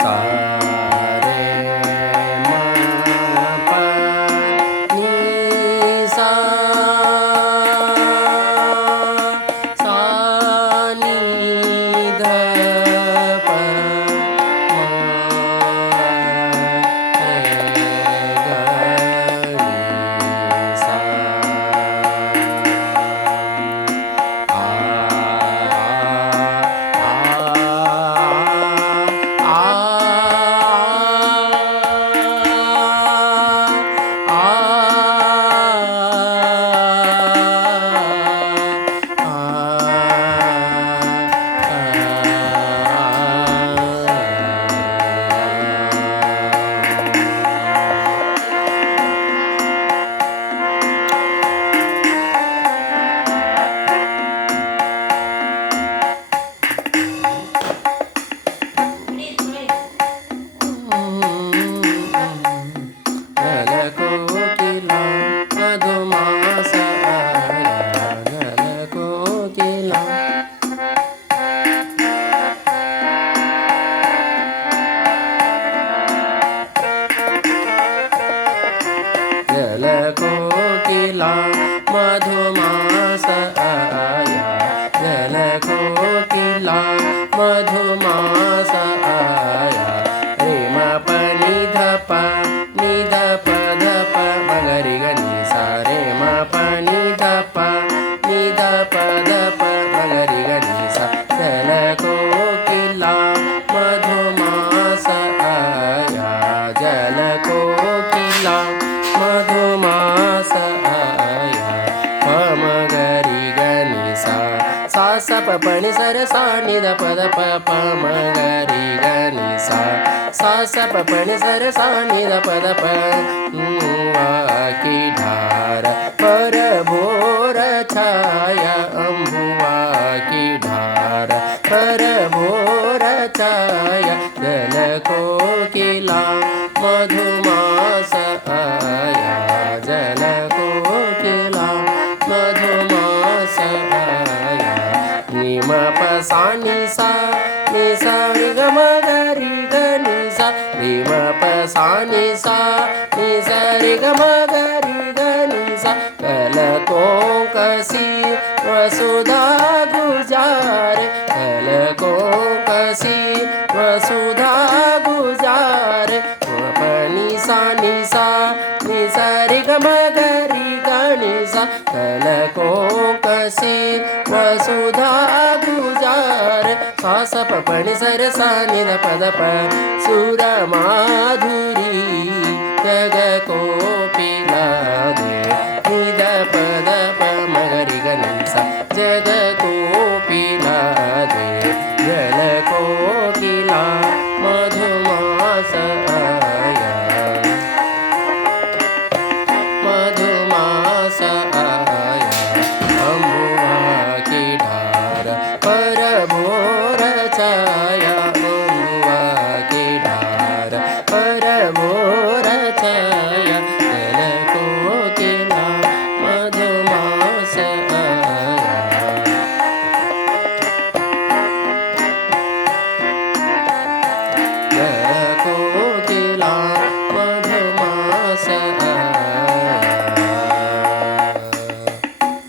सा रे म प नि सा सा नि ध प म रे ग नि सा आ कोकिला मधुमास आया नल कोकिला जल कोकिला मधुमास आया जल कोकिला मधुमास आया रे म प नि ध प नि ध प ध प म ग रि ग नि सा रे म प नि ध प नि ध प ध प म ग रि ग नि सा जल कोकिला मधुमास आया जल कोकिला मधुमास आया प म ग रि ग नि सा सा स प प नि स र सा नि ध प ध प प म ग रि ग नि सा सा स प प नि स र सा नि ध प ध प अम्बुआ की ढार पर भोर छाया अम्बुआ की ढार पर भोर छाया जल कोकिला मधुमास आया जल कोकिला मधुमास आया नि म प सा नि सा रि ग म ग रि ग नि सा रि म प सा नि सा रि ग म ग रि ग नि सा कल कोकसी वसुधा गुजार कल कोकसी वसुधा गुजार म प नि सा रि ग म ग रि ग नि सा कल कोकसी वसुधा गुजार सा स प प नि स र सा नि ध प ध प सुर माधुरी जग कोकिला